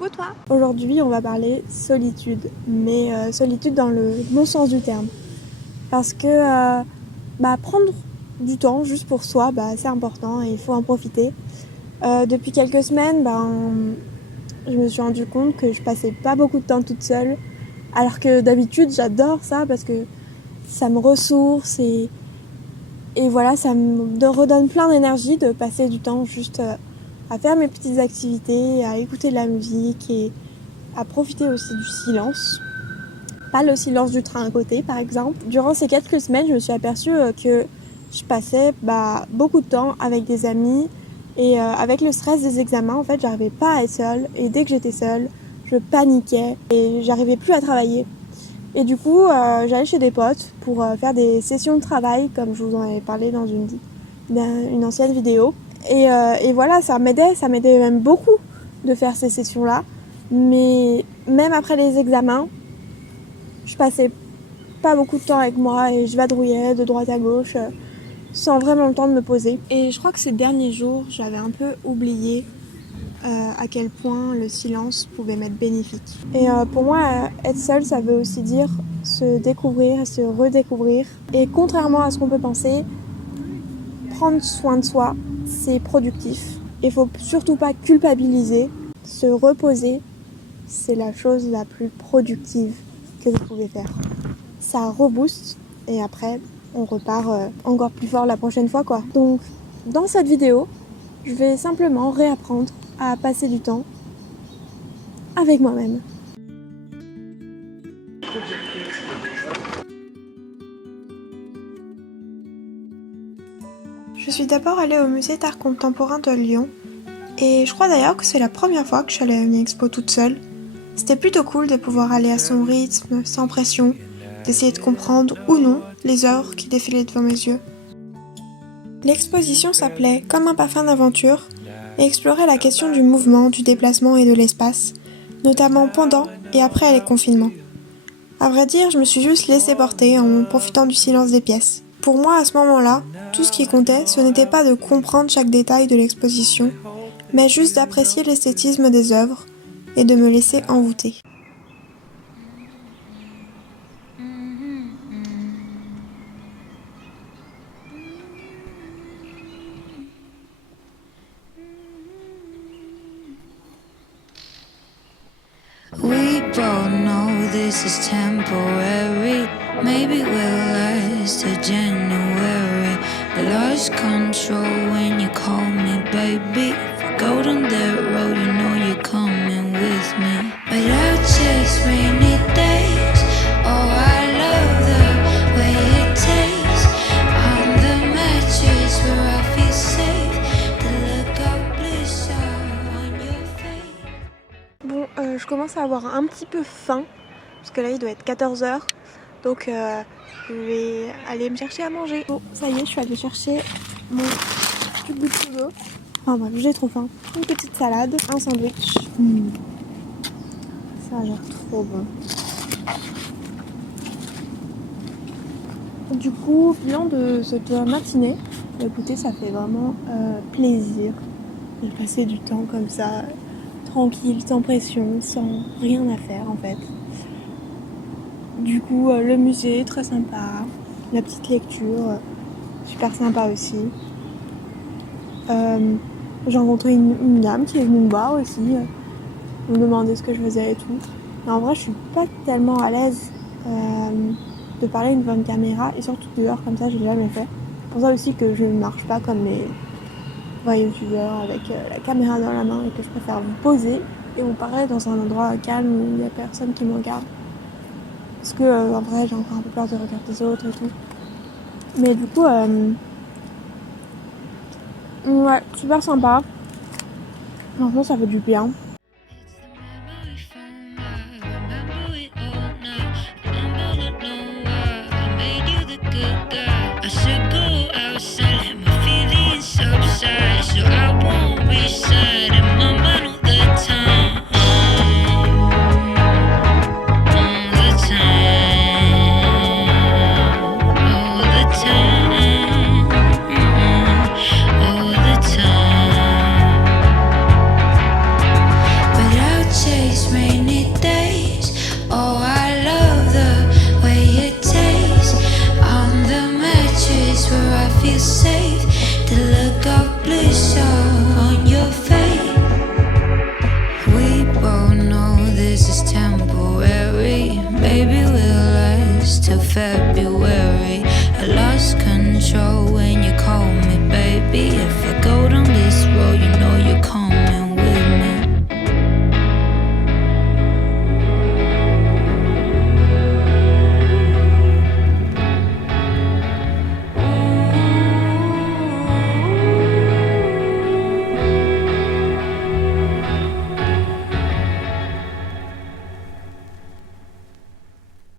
coup toi? Aujourd'hui on va parler solitude, mais solitude dans le bon sens du terme. Parce que prendre du temps juste pour soi, c'est important et il faut en profiter. Depuis quelques semaines, je me suis rendu compte que je passais pas beaucoup de temps toute seule. Alors que d'habitude j'adore ça parce que ça me ressource et voilà, ça me redonne plein d'énergie de passer du temps juste à faire mes petites activités, à écouter de la musique et à profiter aussi du silence. Pas le silence du train à côté par exemple. Durant ces quelques semaines, je me suis aperçue que je passais beaucoup de temps avec des amis et avec le stress des examens, en fait, j'arrivais pas à être seule et dès que j'étais seule, je paniquais et j'arrivais plus à travailler. Et du coup, j'allais chez des potes pour faire des sessions de travail, comme je vous en avais parlé dans une ancienne vidéo. Et voilà, ça m'aidait même beaucoup de faire ces sessions-là. Mais même après les examens, je passais pas beaucoup de temps avec moi et je vadrouillais de droite à gauche sans vraiment le temps de me poser. Et je crois que ces derniers jours, j'avais un peu oublié à quel point le silence pouvait m'être bénéfique. Et pour moi, être seule, ça veut aussi dire se découvrir, se redécouvrir. Et contrairement à ce qu'on peut penser, prendre soin de soi, c'est productif. Il faut surtout pas culpabiliser. Se reposer, c'est la chose la plus productive que vous pouvez faire. Ça rebooste et après, on repart encore plus fort la prochaine fois, quoi. Donc, dans cette vidéo, je vais simplement réapprendre à passer du temps avec moi-même. Je suis d'abord allée au musée d'art contemporain de Lyon et je crois d'ailleurs que c'est la première fois que je suis allée à une expo toute seule. C'était plutôt cool de pouvoir aller à son rythme, sans pression, d'essayer de comprendre ou non les œuvres qui défilaient devant mes yeux. L'exposition s'appelait Comme un parfum d'aventure et explorait la question du mouvement, du déplacement et de l'espace, notamment pendant et après les confinements. À vrai dire, je me suis juste laissée porter en profitant du silence des pièces. Pour moi, à ce moment-là, tout ce qui comptait, ce n'était pas de comprendre chaque détail de l'exposition, mais juste d'apprécier l'esthétisme des œuvres et de me laisser envoûter. We both know this is temporary. Maybe we'll last till January. I lost control when you call me baby. If I go down that road, you know you're coming with me. But I chase rainy days. Oh, I love the way it tastes. On the mattress where I feel safe. The look of bliss on your face. Bon, je commence à avoir un petit peu faim, parce que là il doit être 14h, donc je vais aller me chercher à manger. Bon, ça y est, je suis allée chercher mon petit bout de sugo. Enfin bref, j'ai trop faim. Une petite salade, un sandwich. Ça a l'air trop bon. Du coup, bilan de cette matinée, écoutez, ça fait vraiment plaisir de passer du temps comme ça, tranquille, sans pression, sans rien à faire en fait. Du coup, le musée, très sympa. La petite lecture, super sympa aussi. J'ai rencontré une dame qui est venue me voir aussi, me demander ce que je faisais et tout. Mais en vrai, je suis pas tellement à l'aise de parler devant une caméra et surtout dehors comme ça, j'ai jamais fait. C'est pour ça aussi que je ne marche pas comme les vrais youtubeurs avec la caméra dans la main et que je préfère vous poser et vous parler dans un endroit calme où il n'y a personne qui me regarde. Parce que en vrai j'ai encore un peu peur de regarder les autres et tout. Mais du coup, ouais, super sympa. Franchement ça fait du bien. safe. The look of bliss on your face. We both know this is temporary. Maybe we'll last till February. I lost control when